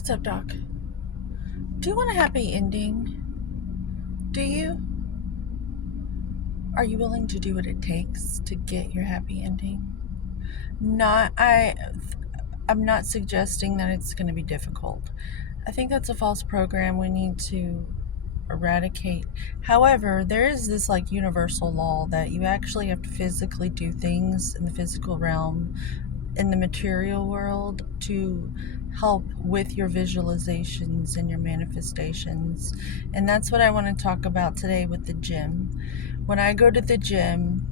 What's up, Doc? Do you want a happy ending? Do you? Are you willing to do what it takes to get your happy ending? I'm not suggesting that it's going to be difficult. I think that's a false program we need to eradicate. However, there is this like universal law that you actually have to physically do things in the physical realm, in the material world, to help with your visualizations and your manifestations. And that's what I want to talk about today with the gym. When I go to the gym,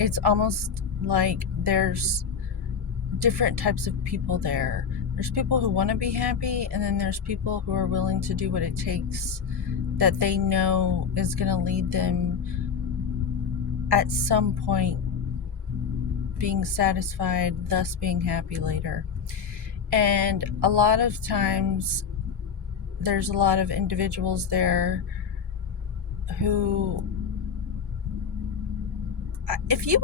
it's almost like there's different types of people there. There's people who want to be happy, and then there's people who are willing to do what it takes that they know is going to lead them at some point being satisfied, thus being happy later. And a lot of times there's a lot of individuals there who, I feel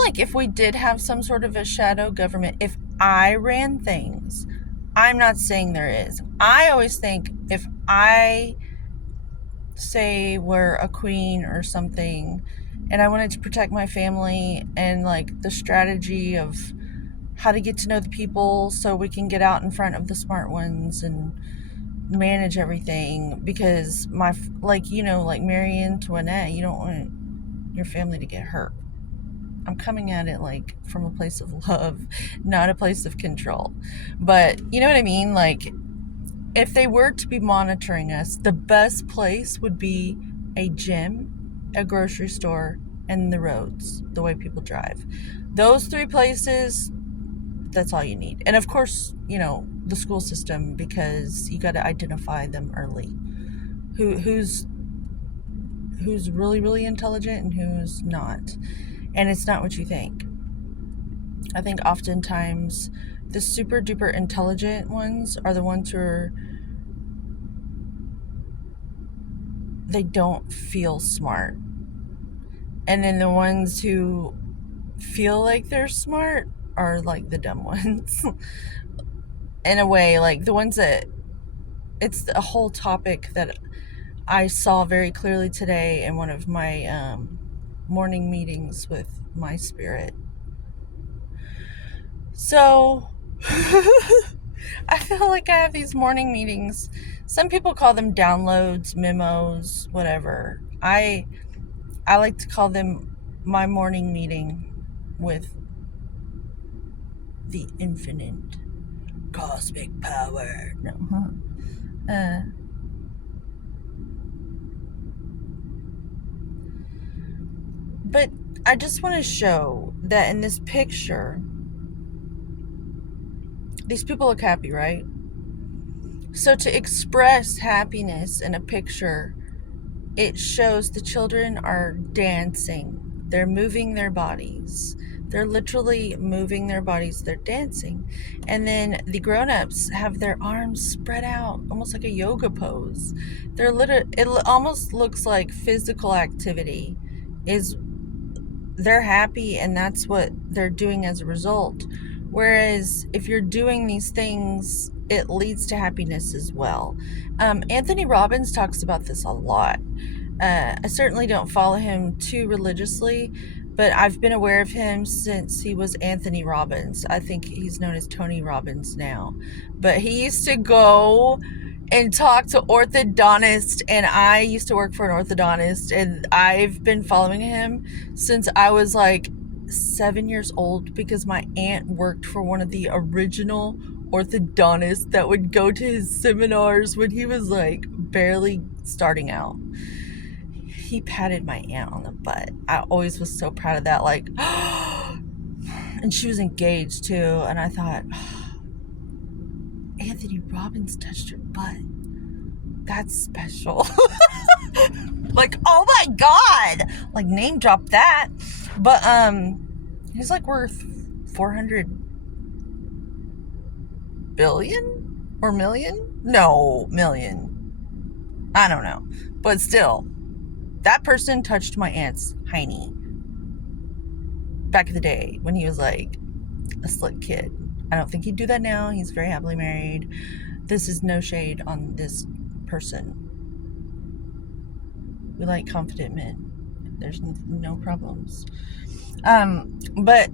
like if we did have some sort of a shadow government, if I ran things, I'm not saying there is. I always think if I say we're a queen or something and I wanted to protect my family and like the strategy of how to get to know the people so we can get out in front of the smart ones and manage everything, because like Marie Antoinette, you don't want your family to get hurt. I'm coming at it like from a place of love, not a place of control. But you know what I mean? Like, if they were to be monitoring us, the best place would be a gym, a grocery store, and the roads, the way people drive. Those three places, that's all you need. And of course, the school system, because you got to identify them early. Who's really, really intelligent and who's not. And it's not what you think. I think oftentimes the super duper intelligent ones are the ones they don't feel smart. And then the ones who feel like they're smart are like the dumb ones. In a way, like the ones that, it's a whole topic that I saw very clearly today in one of my morning meetings with my spirit. So I feel like I have these morning meetings. Some people call them downloads, memos, whatever. I like to call them my morning meeting with the infinite cosmic power. No. But I just want to show that in this picture, these people look happy, right? So to express happiness in a picture, it shows the children are dancing. They're moving their bodies. They're literally moving their bodies. They're dancing. And then the grown-ups have their arms spread out, almost like a yoga pose. It almost looks like physical activity. They're happy, and that's what they're doing as a result. Whereas if you're doing these things, it leads to happiness as well. Anthony Robbins talks about this a lot. I certainly don't follow him too religiously, but I've been aware of him since he was Anthony Robbins. I think he's known as Tony Robbins now. But he used to go and talk to orthodontists, and I used to work for an orthodontist, and I've been following him since I was like 7 years old, because my aunt worked for one of the original orthodontists that would go to his seminars when he was like barely starting out. He patted my aunt on the butt. I always was so proud of that, like, and she was engaged too, and I thought, Anthony Robbins touched her butt. That's special. Like, oh my God, like name drop that. But he's like worth 400 billion or million? No, million. I don't know. But still, that person touched my aunt's hiney back in the day when he was like a slick kid. I don't think he'd do that now. He's very happily married. This is no shade on this person. We like confident men. There's no problems. But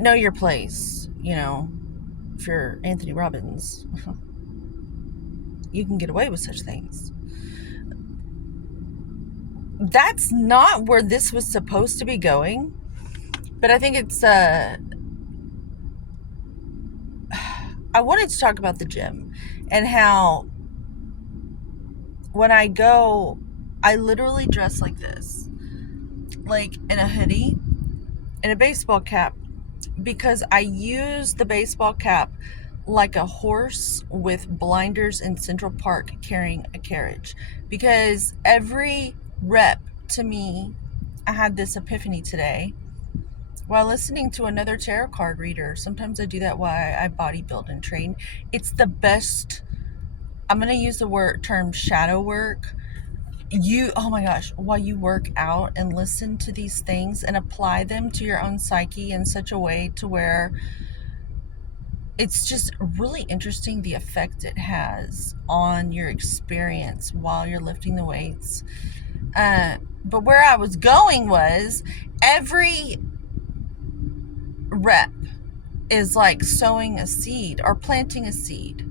know your place. You know, if you're Anthony Robbins, you can get away with such things. That's not where this was supposed to be going, but I think it's I wanted to talk about the gym and how when I go, I literally dress like this, like in a hoodie and a baseball cap, because I use the baseball cap like a horse with blinders in Central Park carrying a carriage. Because every rep, to me, I had this epiphany today while listening to another tarot card reader. Sometimes I do that while I bodybuild and train. It's the best. I'm going to use the term shadow work. Oh my gosh, while you work out and listen to these things and apply them to your own psyche in such a way to where it's just really interesting the effect it has on your experience while you're lifting the weights. But where I was going was every rep is like sowing a seed or planting a seed.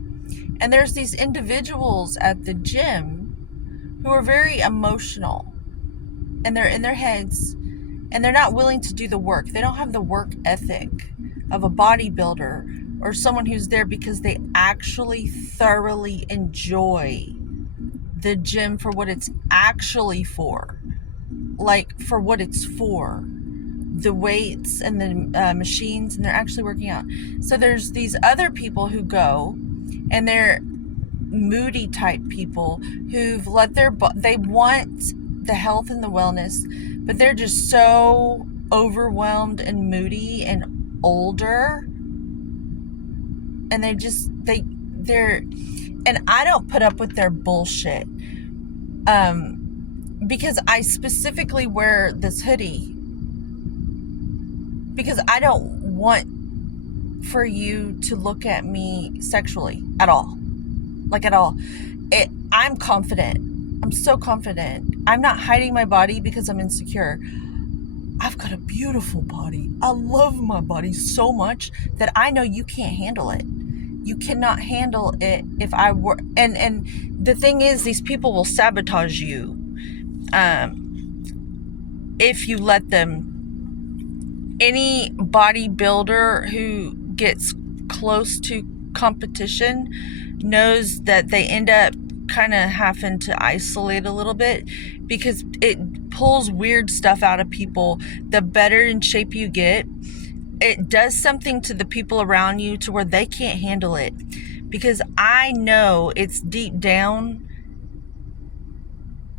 And there's these individuals at the gym who are very emotional, and they're in their heads, and they're not willing to do the work. They don't have the work ethic of a bodybuilder or someone who's there because they actually thoroughly enjoy the gym for what it's actually for. Like, for what it's for. The weights and the machines, and they're actually working out. So there's these other people who go, and they're moody type people who've let they want the health and the wellness, but they're just so overwhelmed and moody and older, and they're and I don't put up with their bullshit, because I specifically wear this hoodie because I don't want for you to look at me sexually at all. Like, at all. I'm confident. I'm so confident. I'm not hiding my body because I'm insecure. I've got a beautiful body. I love my body so much that I know you can't handle it. You cannot handle it if I were. And the thing is, these people will sabotage you if you let them. Any bodybuilder who gets close to competition knows that they end up kind of having to isolate a little bit, because it pulls weird stuff out of people. The better in shape you get, it does something to the people around you to where they can't handle it, because I know it's deep down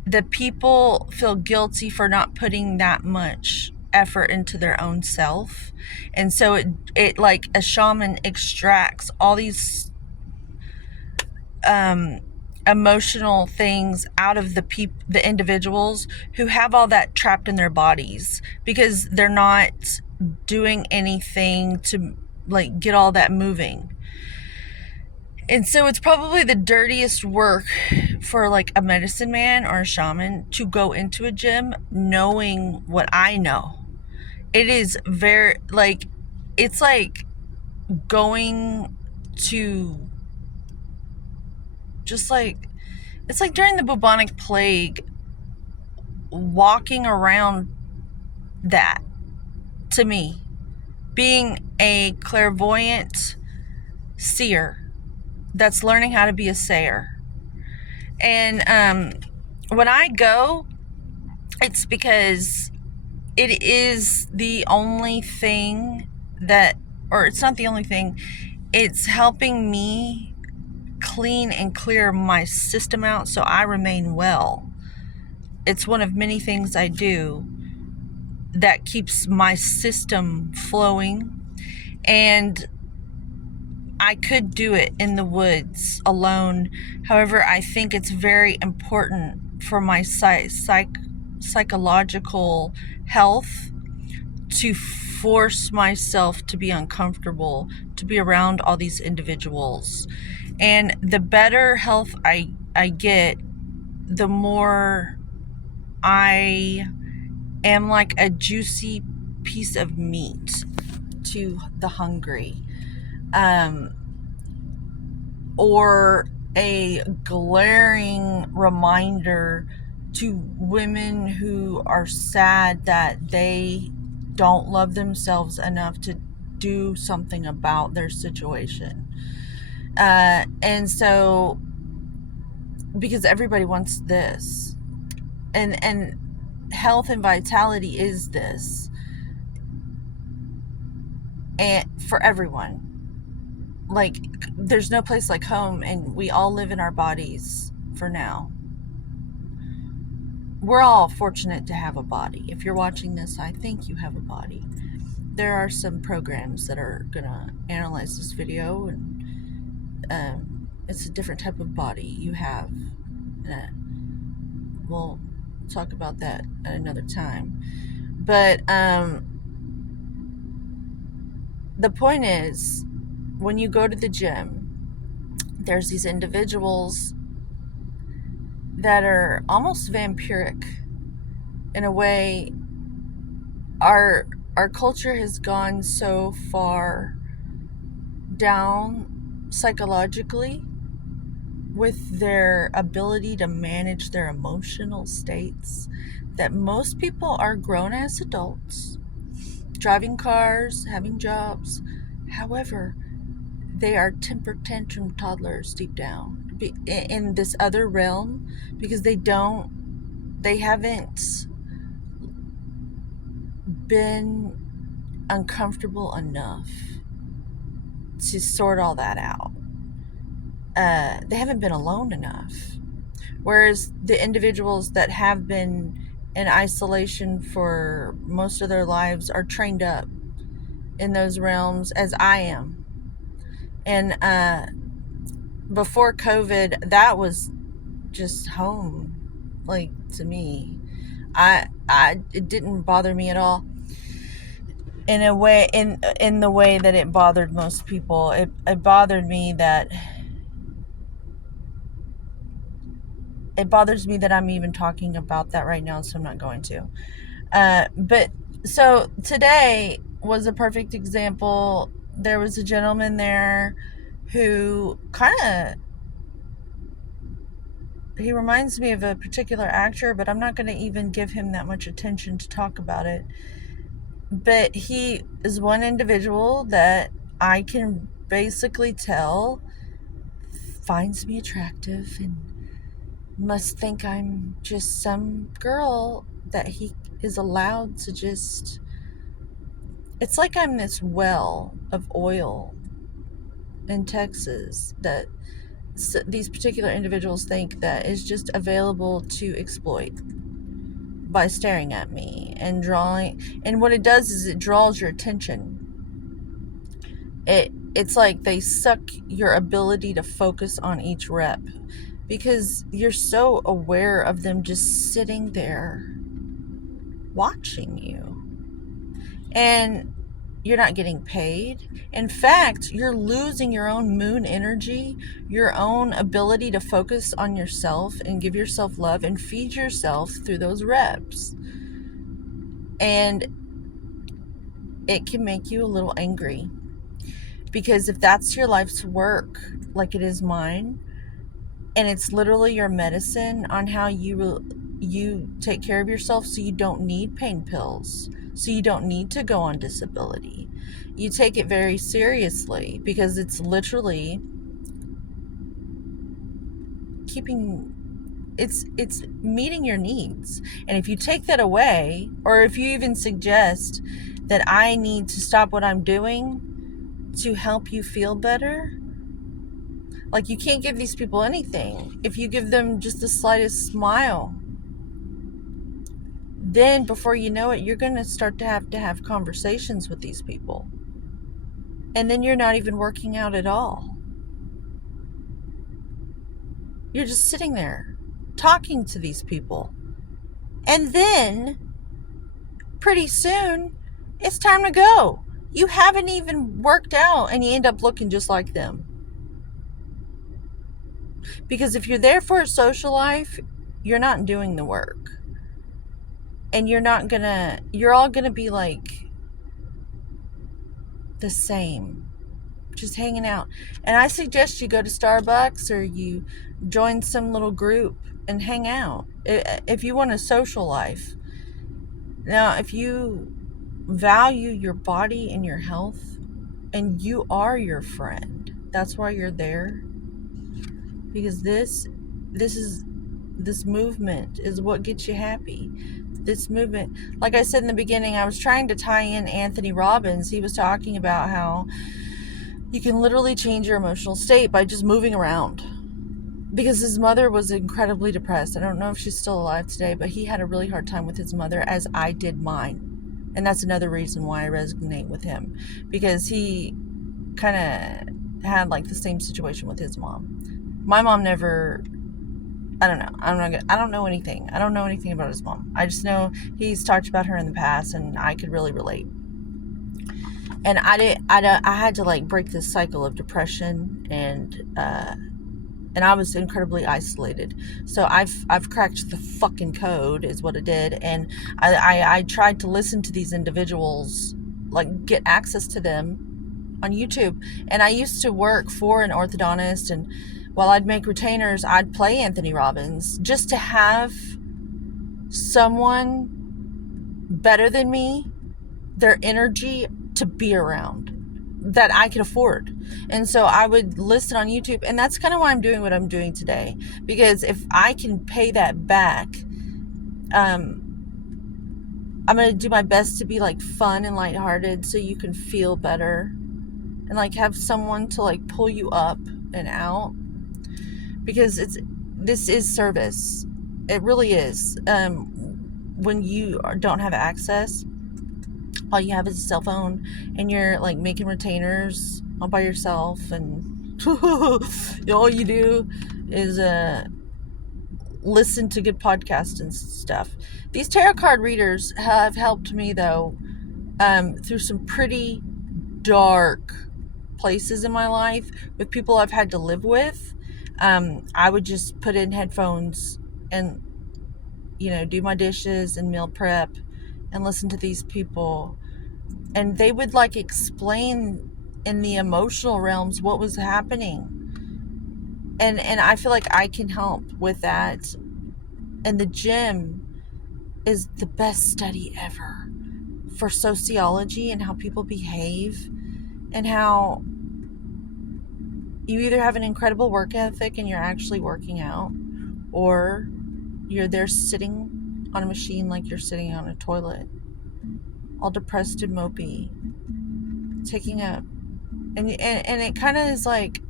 the people feel guilty for not putting that much effort into their own self. And so it like a shaman extracts all these emotional things out of the individuals who have all that trapped in their bodies, because they're not doing anything to like get all that moving. And so it's probably the dirtiest work for like a medicine man or a shaman to go into a gym knowing what I know. It is very, like, it's like going to, just like, it's like during the bubonic plague, walking around that, to me, being a clairvoyant seer that's learning how to be a sayer. And when I go, it's because it is the only thing or it's not the only thing, it's helping me clean and clear my system out so I remain well. It's one of many things I do that keeps my system flowing. And I could do it in the woods alone. However, I think it's very important for my psychological health to force myself to be uncomfortable, to be around all these individuals. And the better health I get, the more I am like a juicy piece of meat to the hungry, or a glaring reminder to women who are sad that they don't love themselves enough to do something about their situation. And so, because everybody wants this, and health and vitality is this, and for everyone. Like, there's no place like home, and we all live in our bodies for now. We're all fortunate to have a body. If you're watching this, I think you have a body. There are some programs that are gonna analyze this video, and it's a different type of body you have. We'll talk about that at another time. But the point is, when you go to the gym, there's these individuals that are almost vampiric in a way. Our culture has gone so far down psychologically with their ability to manage their emotional states that most people are grown as adults, driving cars, having jobs. However, they are temper tantrum toddlers deep down in this other realm, because they haven't been uncomfortable enough to sort all that out. They haven't been alone enough. Whereas the individuals that have been in isolation for most of their lives are trained up in those realms, as I am. And before COVID, that was just home, like, to me. It didn't bother me at all. In a way, in the way that it bothered most people. It bothered me that it bothers me that I'm even talking about that right now, so I'm not going to. But so today was a perfect example. There was a gentleman there who he reminds me of a particular actor, but I'm not going to even give him that much attention to talk about it. But he is one individual that I can basically tell finds me attractive and must think I'm just some girl that he is allowed to just... It's like I'm this well of oil in Texas that these particular individuals think that is just available to exploit by staring at me and drawing. And what it does is it draws your attention. It's like they suck your ability to focus on each rep, because you're so aware of them just sitting there watching you, and you're not getting paid. In fact, you're losing your own moon energy, your own ability to focus on yourself and give yourself love and feed yourself through those reps. And it can make you a little angry, because if that's your life's work, like it is mine, and it's literally your medicine on how you take care of yourself, so you don't need pain pills, so you don't need to go on disability. You take it very seriously, because it's literally it's meeting your needs. And if you take that away, or if you even suggest that I need to stop what I'm doing to help you feel better, like, you can't give these people anything. If you give them just the slightest smile, then before you know it, you're going to start to have conversations with these people. And then you're not even working out at all. You're just sitting there talking to these people. And then pretty soon it's time to go. You haven't even worked out and you end up looking just like them. Because if you're there for a social life, you're not doing the work. And you're all gonna be like the same, just hanging out. And I suggest you go to Starbucks or you join some little group and hang out if you want a social life. Now, if you value your body and your health, and you are your friend, that's why you're there. Because this movement is what gets you happy. This movement, like I said in the beginning, I was trying to tie in Anthony Robbins. He was talking about how you can literally change your emotional state by just moving around. Because his mother was incredibly depressed. I don't know if she's still alive today, but he had a really hard time with his mother, as I did mine. And that's another reason why I resonate with him. Because he kind of had like the same situation with his mom. My mom never... I don't know. I don't know anything. I don't know anything about his mom. I just know he's talked about her in the past, and I could really relate. And I had to like break this cycle of depression, and I was incredibly isolated. So I've cracked the fucking code, is what it did. And I tried to listen to these individuals, like get access to them on YouTube. And I used to work for an orthodontist, and while I'd make retainers, I'd play Anthony Robbins just to have someone better than me, their energy to be around, that I could afford. And so I would listen on YouTube, and that's kind of why I'm doing what I'm doing today. Because if I can pay that back, I'm going to do my best to be like fun and lighthearted so you can feel better and like have someone to like pull you up and out. Because this is service. It really is. When you don't have access, all you have is a cell phone, and you're like making retainers all by yourself, and all you do is listen to good podcasts and stuff. These tarot card readers have helped me though, through some pretty dark places in my life with people I've had to live with. I would just put in headphones and, do my dishes and meal prep and listen to these people. And they would like explain in the emotional realms what was happening. And I feel like I can help with that. And the gym is the best study ever for sociology and how people behave, and how you either have an incredible work ethic and you're actually working out, or you're there sitting on a machine like you're sitting on a toilet, all depressed and mopey, taking up. And it kind of is like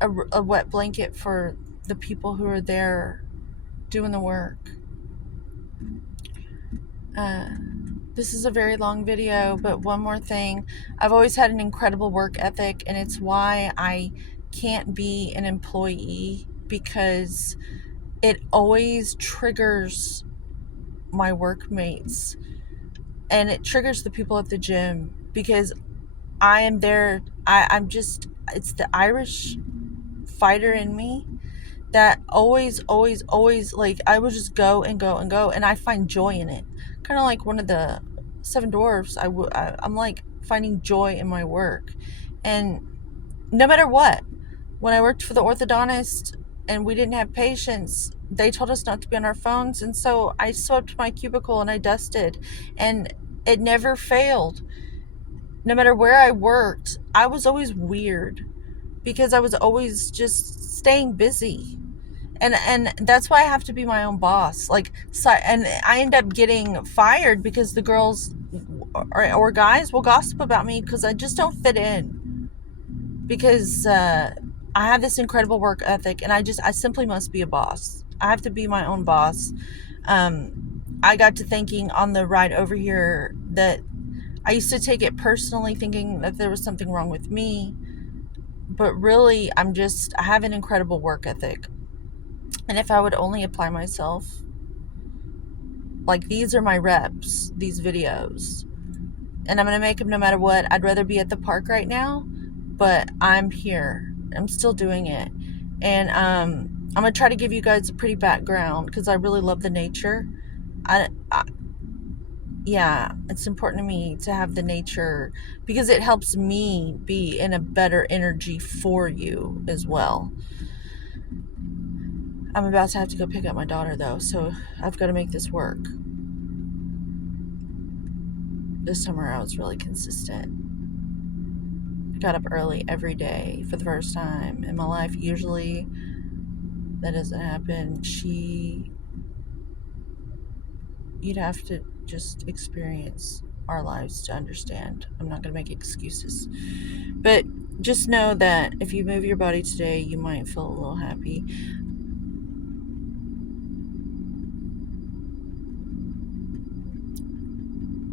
a wet blanket for the people who are there doing the work. This is a very long video, but one more thing. I've always had an incredible work ethic, and it's why I can't be an employee, because it always triggers my workmates, and it triggers the people at the gym, because I am there. It's the Irish fighter in me that always, like, I would just go and go and go, and I find joy in it. Kind of like one of the 7 dwarfs, I'm like finding joy in my work. And no matter what, when I worked for the orthodontist and we didn't have patients, they told us not to be on our phones, and so I swept my cubicle and I dusted, and it never failed. No matter where I worked, I was always weird, because I was always just staying busy. And that's why I have to be my own boss. And I end up getting fired because the girls or guys will gossip about me because I just don't fit in. Because I have this incredible work ethic, and I simply must be a boss. I have to be my own boss. I got to thinking on the ride over here that I used to take it personally, thinking that there was something wrong with me. But really, I have an incredible work ethic. And if I would only apply myself, like, these are my reps, these videos. and I'm going to make them no matter what. I'd rather be at the park right now, but I'm here. I'm still doing it. And I'm going to try to give you guys a pretty background because I really love the nature. Yeah, it's important to me to have the nature because it helps me be in a better energy for you as well. I'm about to have to go pick up my daughter though, so I've got to make this work. This summer I was really consistent. I got up early every day for the first time in my life. Usually that doesn't happen. You'd have to just experience our lives to understand. I'm not going to make excuses. But just know that if you move your body today, you might feel a little happy.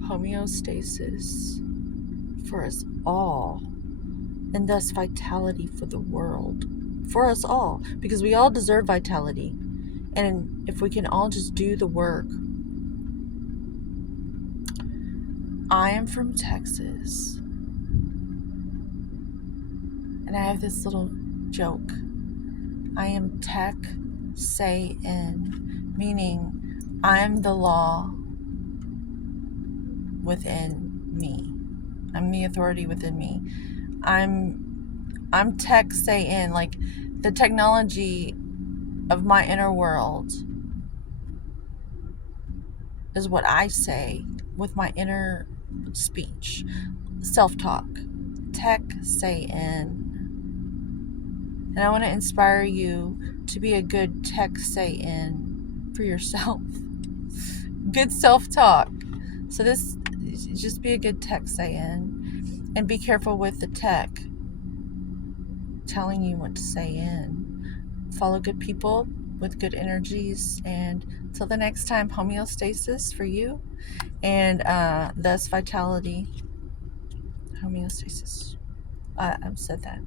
Homeostasis for us all, and thus vitality for the world. For us all, because we all deserve vitality. And if we can all just do the work. I am from Texas, and I have this little joke. I am tech say in, meaning I'm the law within me. I'm the authority within me. I'm tech say in, like the technology of my inner world is what I say with my inner speech, self-talk. Tech say in. And I want to inspire you to be a good tech say in for yourself. Good self-talk. So this, just be a good tech say in. And be careful with the tech telling you what to say in. Follow good people with good energies. And till the next time, homeostasis for you. And thus vitality. Homeostasis. I've said that.